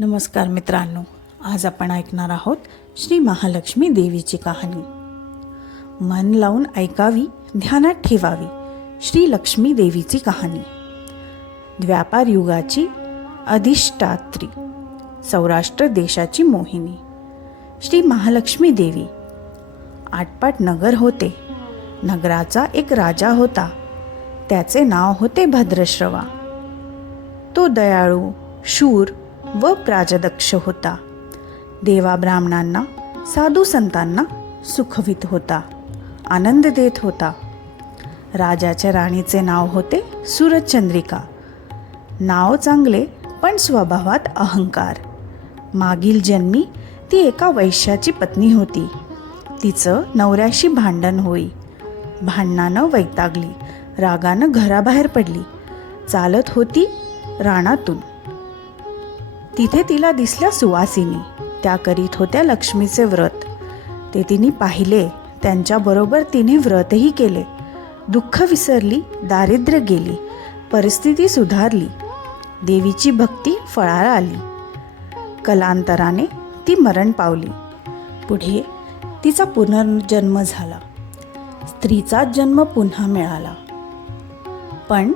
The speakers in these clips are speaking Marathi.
नमस्कार मित्रांनो, आज आपण ऐकणार आहोत श्री महालक्ष्मी देवीची कहाणी. मन लावून ऐकावी, ध्यानात ठेवावी श्री लक्ष्मी देवीची कहाणी. द्व्यापार युगाची अधिष्ठात्री, सौराष्ट्र देशाची मोहिनी श्री महालक्ष्मी देवी. आटपाट नगर होते. नगराचा एक राजा होता. त्याचे नाव होते भद्रश्रवा. तो दयाळू, शूर व प्राजदक्ष होता. देवा ब्राह्मणांना, साधू संतांना सुखवित होता, आनंद देत होता. राजाच्या राणीचे नाव होते सूरजचंद्रिका. नाव चांगले पण स्वभावात अहंकार. मागील जन्मी ती एका वैश्याची पत्नी होती. तिचं नवऱ्याशी भांडण होई. भांडणानं वैतागली, रागानं घराबाहेर पडली. चालत होती रानातून. तिथे तिला दिसल्या सुवासिनी. त्या करीत होत्या लक्ष्मीचे व्रत. ते तिने पाहिले. त्यांच्याबरोबर तिने व्रतही केले. दुःख विसरली, दारिद्र्य गेली, परिस्थिती सुधारली. देवीची भक्ती फळाला आली. कालांतराने ती मरण पावली. पुढे तिचा पुनर्जन्म झाला. स्त्रीचा जन्म पुन्हा मिळाला. पण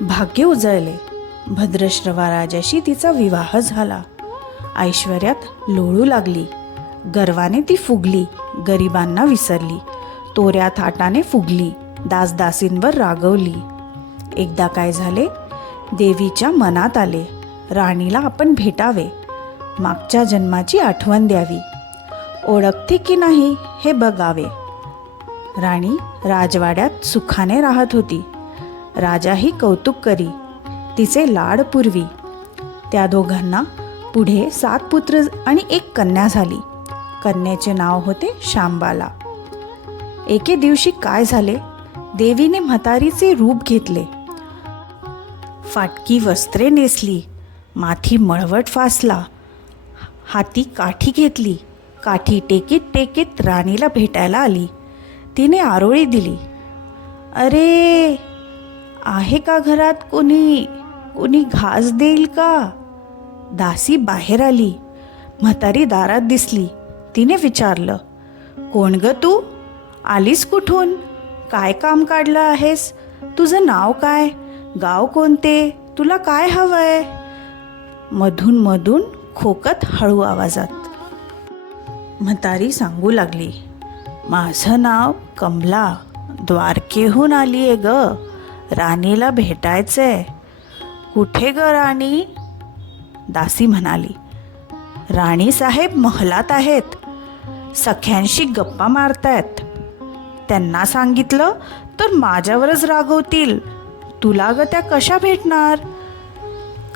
भाग्य उजळले. भद्रश्रवा राजाशी तिचा विवाह झाला. ऐश्वर्यात लोळू लागली. गर्वाने ती फुगली, गरिबांना विसरली. तोऱ्या थाटाने फुगली, दासदासींवर रागवली. एकदा काय झाले, देवीच्या मनात आले, राणीला आपण भेटावे, मागच्या जन्माची आठवण द्यावी, ओळखते की नाही हे बघावे. राणी राजवाड्यात सुखाने राहत होती. राजाही कौतुक करी, तिचे लाड पुरवी. त्या दोघांना पुढे 7 पुत्र आणि 1 कन्या झाली. कन्याचे नाव होते शांबाला. एके दिवशी काय झाले, देवीने म्हातारीचे रूप घेतले. फाटकी वस्त्रे नेसली, माथी मळवट फासला, हाती काठी घेतली. काठी टेकीत टेकीत राणीला भेटायला आली. तिने आरोळी दिली. अरे, आहे का घरात कोणी? कोणी घास देईल का? दासी बाहेर आली. म्हातारी दारात दिसली. तिने विचारलं, कोण ग तू? आलीस कुठून? काय काम काढलं आहेस? तुझं नाव काय? गाव कोणते? तुला काय हवंय? मधून मधून खोकत हळू आवाजात म्हातारी सांगू लागली, माझं नाव कमला, द्वारकेहून आलीये ग. राणीला भेटायचंय. कुठे ग राणी? दासी म्हणाली, राणी साहेब महलात आहेत, सख्यांशी गप्पा मारतायत. त्यांना सांगितलं तर माझ्यावरच रागवतील. तुला ग त्या कशा भेटणार?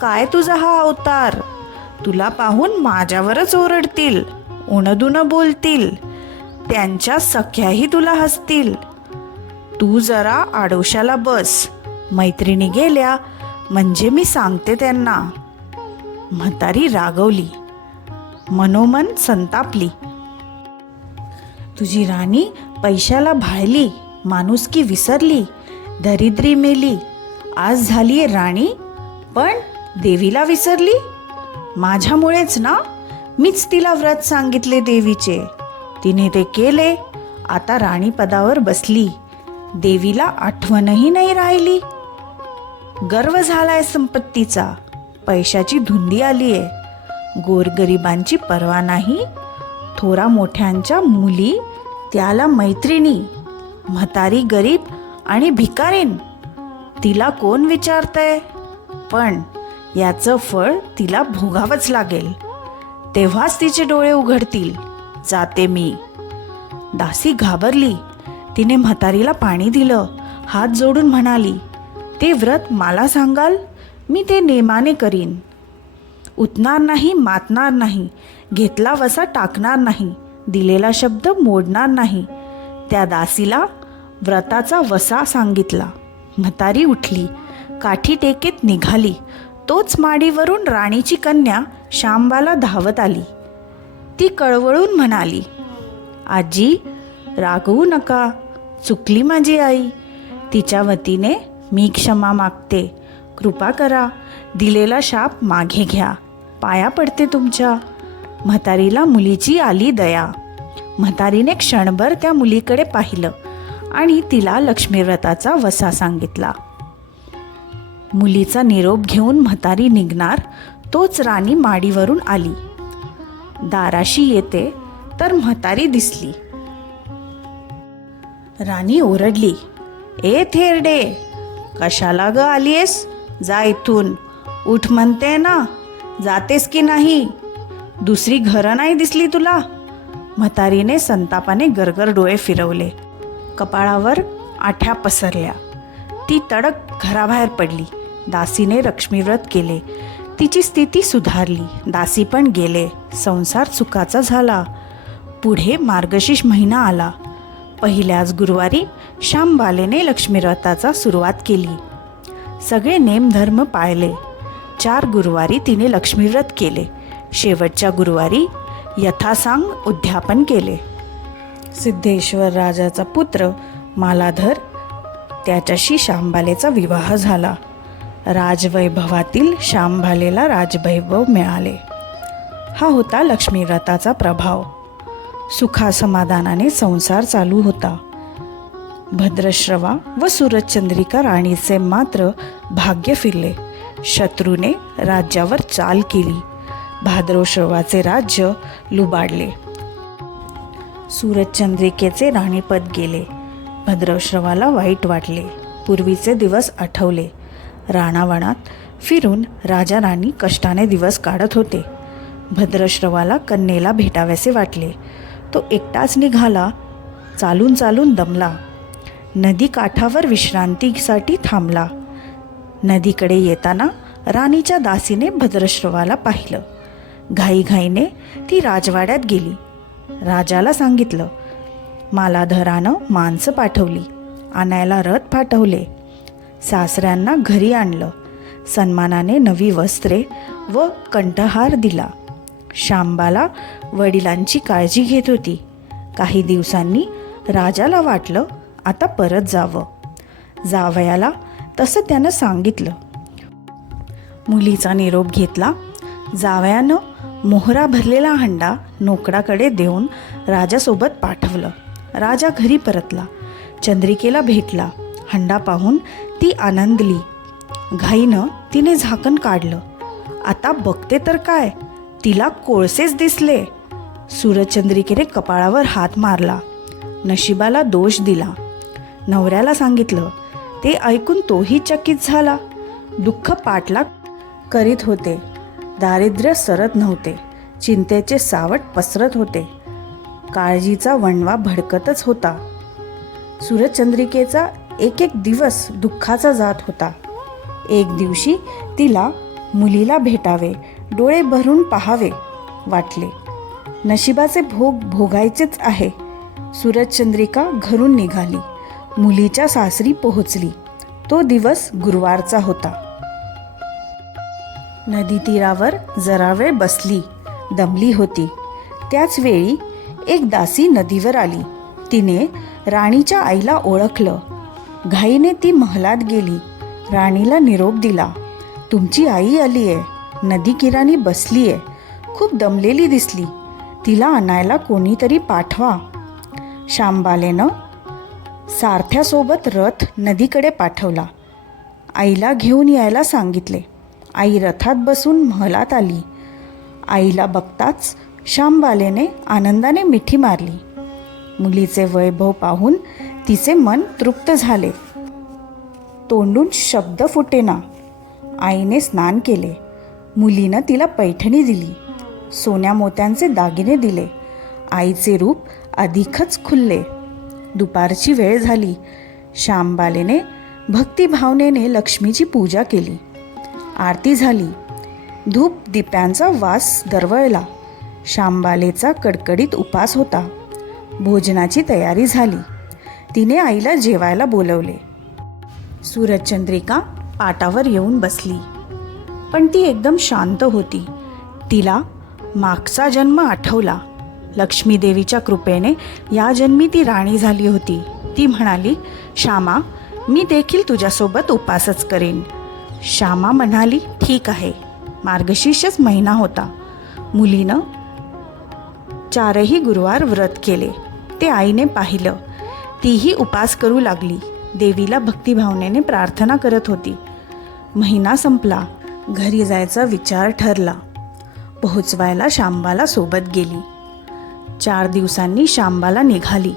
काय तुझा हा अवतार? तुला पाहून माझ्यावरच ओरडतील, उणदुणं बोलतील. त्यांच्या सख्याही तुला हसतील. तू जरा आडोशाला बस. मैत्रिणी गेल्या म्हणजे मी सांगते त्यांना. म्हातारी रागवली, मनोमन संतापली. तुझी राणी पैशाला भाळली, माणुसकी विसरली, दरिद्री मेली. आज झालीये राणी, पण देवीला विसरली. माझ्यामुळेच ना. मीच तिला व्रत सांगितले देवीचे. तिने ते केले. आता राणी पदावर बसली. देवीला आठवणही नाही राहिली. गर्व झालाय संपत्तीचा. पैशाची धुंदी आलीये. गोरगरिबांची पर्वा नाही. थोरा मोठ्यांच्या मुली त्याला मैत्रिणी. म्हातारी गरीब आणि भिकारीन. तिला कोण विचारतंय? पण याचं फळ तिला भोगावंच लागेल. तेव्हाच तिचे डोळे उघडतील. जाते मी. दासी घाबरली. तिने म्हातारीला पाणी दिलं. हात जोडून म्हणाली, ते व्रत मला सांगाल, मी ते नेमाने करीन. उतणार नाही, मातणार नाही, घेतला वसा टाकणार नाही, दिलेला शब्द मोडणार नाही. त्या दासीला व्रताचा वसा सांगितला. म्हातारी उठली, काठी टेकीत निघाली. तोच माडीवरून राणीची कन्या शांबाला धावत आली. ती कळवळून म्हणाली, आजी, रागवू नका. चुकली माझी आई. तिच्या वतीने मी क्षमा मागते. कृपा करा. दिलेला शाप मागे घ्या. पाया पडते तुमच्या. म्हातारीला मुलीची आली दया. म्हातारीने क्षणभर त्या मुलीकडे पाहिलं आणि तिला लक्ष्मीव्रताचा वसा सांगितला. मुलीचा निरोप घेऊन म्हातारी निघणार तोच राणी माडीवरून आली. दाराशी येते तर म्हातारी दिसली. राणी ओरडली, ए थेरडे, कशाला ग आलीयस? जा इथून. उठ म्हणते ना, जातेस की नाही? दुसरी घरं नाही दिसली तुला? म्हातारीने संतापाने गरगर डोळे फिरवले. कपाळावर आठ्या पसरल्या. ती तडक घराबाहेर पडली. दासीने लक्ष्मीव्रत केले. तिची स्थिती सुधारली. दासी पण गेले. संसार सुखाचा झाला. पुढे मार्गशीर्ष महिना आला. पहिल्याच गुरुवारी श्यामबालेने लक्ष्मीव्रताचा सुरुवात केली. सगळे नेमधर्म पाळले. 4 गुरुवारी तिने लक्ष्मीव्रत केले. शेवटच्या गुरुवारी यथासांग उद्यापन केले. सिद्धेश्वर राजाचा पुत्र मालाधर, त्याच्याशी श्यामबालेचा विवाह झाला. राजवैभवातील श्यामबालेला राजवैभव मिळाले. हा होता लक्ष्मीव्रताचा प्रभाव. सुखासमाधानाने संसार चालू होता. भद्रश्रवा व सूरजचंद्रिका राणीचे मात्र भाग्य फिरले. शत्रूने राज्यावर चाल केली. भाद्रश्रवाचे राज्य लुबाडले. सूरजचंद्रिकेचे राणीपद गेले. भद्रश्रवाला वाईट वाटले. पूर्वीचे दिवस आठवले. राणावनात फिरून राजा राणी कष्टाने दिवस काढत होते. भद्रश्रवाला कन्येला भेटावेसे वाटले. तो एकटाच निघाला. चालून चालून दमला. नदी काठावर विश्रांतीसाठी थांबला. नदीकडे येताना राणीच्या दासीने भद्रश्रवाला पाहिलं. घाईघाईने ती राजवाड्यात गेली. राजाला सांगितलं. मालाधरानं माणसं पाठवली. आणायला रथ पाठवले. सासऱ्यांना घरी आणलं. सन्मानाने नवी वस्त्रे व कंठहार दिला. श्यामबाला वडिलांची काळजी घेत होती. काही दिवसांनी राजाला वाटलं आता परत जावं. जावयाला तसं त्यानं सांगितलं. मुलीचा निरोप घेतला. जावयानं मोहरा भरलेला हंडा नोकराकडे देऊन राजासोबत पाठवलं. राजा घरी परतला. चंद्रिकेला भेटला. हंडा पाहून ती आनंदली. घाईनं तिने झाकण काढलं. आता बघते तर काय, तिला कोळसेच दिसले. सूरजचंद्रिकेने कपाळावर हात मारला. नशिबाला दोष दिला. नवऱ्याला सांगितलं. ते ऐकून तोही चकित झाला. दुःख पाठलाग करीत होते. दारिद्र्य सरत नव्हते. चिंतेचे सावट पसरत होते. काळजीचा वणवा भडकतच होता. सूरजचंद्रिकेचा एक एक दिवस दुःखाचा जात होता. एक दिवशी तिला मुलीला भेटावे, डोळे भरून पाहावे वाटले. नशिबाचे भोग भोगायचेच आहे. सूरजचंद्रिका घरून निघाली. मुलीच्या सासरी पोहोचली. तो दिवस गुरुवारचा होता. नदी तीरावर जरा वेळ बसली. दमली होती. त्याच वेळी एक दासी नदीवर आली. तिने राणीच्या आईला ओळखलं. घाईने ती महलात गेली. राणीला निरोप दिला. तुमची आई आली आहे. नदी किराणी बसली आहे. खूप दमलेली दिसली. तिला आणायला कोणीतरी पाठवा. श्यामबालेनं सारथ्यासोबत रथ नदीकडे पाठवला. आईला घेऊन यायला सांगितले. आई रथात बसून महलात आली. आईला बघताच श्यामबालेने आनंदाने मिठी मारली. मुलीचे वैभव पाहून तिचे मन तृप्त झाले. तोंडून शब्द फुटेना. आईने स्नान केले. मुलीनं तिला पैठणी दिली. सोन्या मोत्यांचे दागिने दिले. आईचे रूप अधिकच खुलले. दुपारची वेळ झाली. श्यामबालेने भक्तिभावनेने लक्ष्मीची पूजा केली. आरती झाली. धूप दिप्यांचा वास दरवळला. श्यामबालेचा कडकडीत उपास होता. भोजनाची तयारी झाली. तिने आईला जेवायला बोलवले. सूरजचंद्रिका पाटावर येऊन बसली. पण ती एकदम शांत होती. तिला मागचा जन्म आठवला. लक्ष्मीदेवीच्या कृपेने या जन्मी ती राणी झाली होती. ती म्हणाली, श्यामा, मी देखील तुझ्यासोबत उपासच करेन. श्यामा म्हणाली, ठीक आहे. मार्गशीर्षच महिना होता. मुलीनं 4ही गुरुवार व्रत केले. ते आईने पाहिलं. तीही उपास करू लागली. देवीला भक्तिभावनेने प्रार्थना करत होती. महिना संपला. घरी जायचा विचार ठरला. पोहोचवायला शांबाला सोबत गेली. 4 दिवसांनी शांबाला निघाली.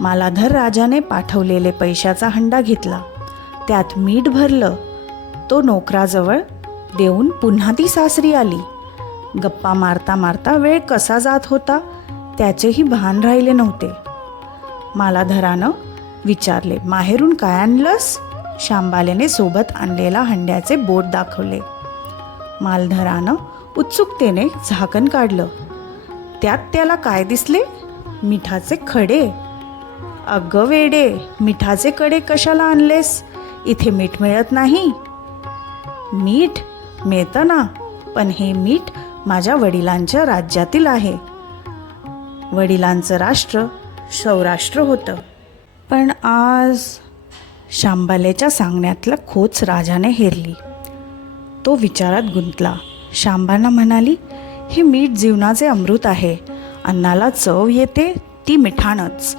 मालाधर राजाने पाठवलेले पैशाचा हंडा घेतला. त्यात मीठ भरलं. तो नोकराजवळ देऊन पुन्हा ती सासरी आली. गप्पा मारता मारता वेळ कसा जात होता त्याचेही भान राहिले नव्हते. मालाधरानं विचारले, माहेरून काय आणलंस? शांबालेने सोबत आणलेला हंड्याचे बोट दाखवले. मालधरानं उत्सुकतेने झाकण काढलं. त्यात त्याला काय दिसले? मिठाचे खडे. अगं वेडे, मिठाचे कडे कशाला आणलेस? इथे मीठ मिळत नाही. मीठ मिळतं ना, पण हे मीठ माझ्या वडिलांच्या राज्यातील आहे. वडिलांचं राष्ट्र सौराष्ट्र होतं. पण आज शांबालेच्या सांगण्यातला खोच राजाने हेरली. तो विचारात गुंतला. शांबाना म्हणाली, हे मीठ जीवनाचे अमृत आहे. अन्नाला चव येते ती मिठानंच.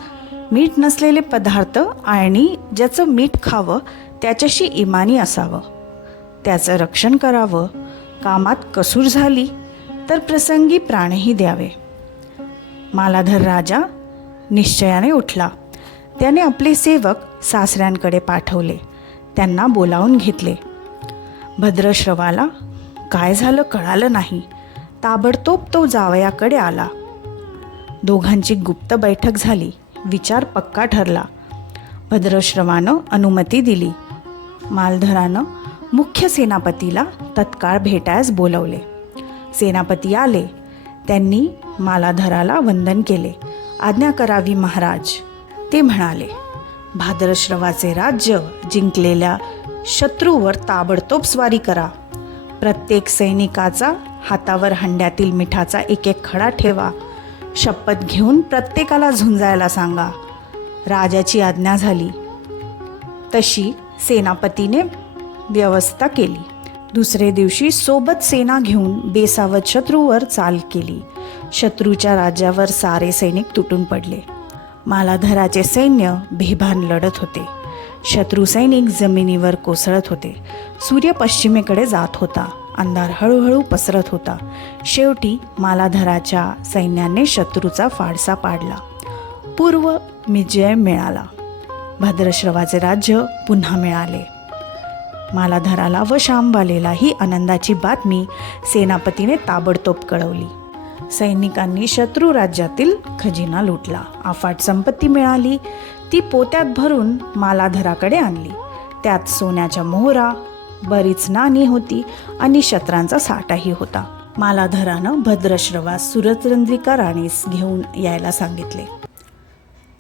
मीठ नसलेले पदार्थ आणि ज्याचं मीठ खावं त्याच्याशी इमानी असावं. त्याचं रक्षण करावं. कामात कसूर झाली तर प्रसंगी प्राणही द्यावे. मालाधर राजा निश्चयाने उठला. त्याने आपले सेवक सासऱ्यांकडे पाठवले. त्यांना बोलावून घेतले. भद्रश्रवाला काय झालं कळालं नाही. ताबडतोब तो जावयाकडे आला. दोघांची गुप्त बैठक झाली. विचार पक्का ठरला. भद्रश्रवानं अनुमती दिली. मालधरानं मुख्य सेनापतीला तत्काळ भेटायस बोलवले. सेनापती आले. त्यांनी मालाधराला वंदन केले. आज्ञा करावी महाराज. ते म्हणाले, भाद्रश्रवाचे राज्य जिंकलेल्या शत्रूवर ताबडतोब स्वारी करा. प्रत्येक सैनिकाचा हातावर हंड्यातील मिठाचा एक खडा ठेवा. शपथ घेऊन प्रत्येकाला झुंजायला सांगा. राजाची आज्ञा झाली. तशी सेनापतीने व्यवस्था केली. दुसरे दिवशी सोबत सेना घेऊन बेसावत शत्रूवर चाल केली. शत्रूच्या राज्यावर सारे सैनिक तुटून पडले. मालाधराचे सैन्य बेभान लढत होते. शत्रू सैनिक जमिनीवर कोसळत होते. सूर्य पश्चिमेकडे जात होता. अंधार हळूहळू पसरत होता. शेवटी मालाधराच्या सैन्याने शत्रूचा फाडसा पाडला. पूर्व विजय मिळाला. भद्रश्रवाचे राज्य पुन्हा मिळाले. मालाधराला व शांबालेला ही आनंदाची बातमी सेनापतीने ताबडतोब कळवली. सैनिकांनी शत्रू राज्यातील खजिना लुटला. अफाट संपत्ती मिळाली. ती पोत्यात भरून मालाधराकडे आणली. त्यात सोन्याच्या मोहरा, बरीच नाणी होती आणि शस्त्रांचा साठाही होता. मालाधरानं भद्रश्रवास सुरचंद्रिका राणीस घेऊन यायला सांगितले.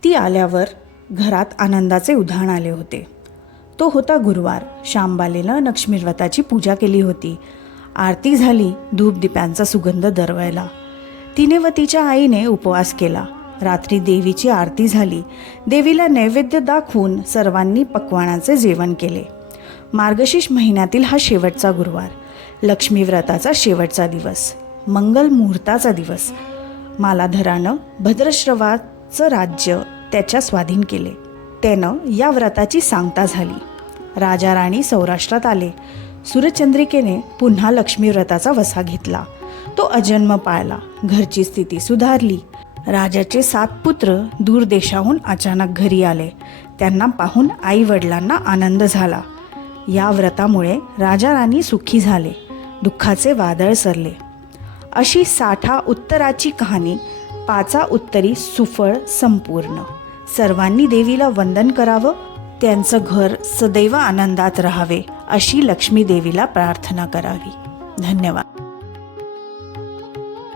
ती आल्यावर घरात आनंदाचे उधाण आले होते. तो होता गुरुवार. शांबालेनं लक्ष्मीव्रताची पूजा केली होती. आरती झाली. धूपदीपांचा सुगंध दरवळला. तिने व तिच्या आईने उपवास केला. रात्री देवीची आरती झाली. देवीला नैवेद्य दाखवून सर्वांनी पक्वानाचे जेवण केले. मार्गशीर्ष महिन्यातील हा शेवटचा गुरुवार. लक्ष्मीव्रताचा शेवटचा दिवस. मंगल मुहूर्ताचा दिवस. मालाधरानं भद्रश्रवाचं राज्य त्याच्या स्वाधीन केले. त्यानं या व्रताची सांगता झाली. राजा राणी सौराष्ट्रात आले. सूर्यचंद्रिकेने पुन्हा लक्ष्मीव्रताचा वसा घेतला. तो अजन्म पाळला. घरची स्थिती सुधारली. राजाचे 7 पुत्र दूर देशाहून अचानक घरी आले. त्यांना पाहून आई वडिलांना आनंद झाला. या व्रतामुळे राजा राणी सुखी झाले. दुःखाचे वादळ सरले. अशी 60 उत्तराची कहाणी 5 उत्तरी सुफळ संपूर्ण. सर्वांनी देवीला वंदन करावं. त्यांचं घर सदैव आनंदात राहावे अशी लक्ष्मी देवीला प्रार्थना करावी. धन्यवाद.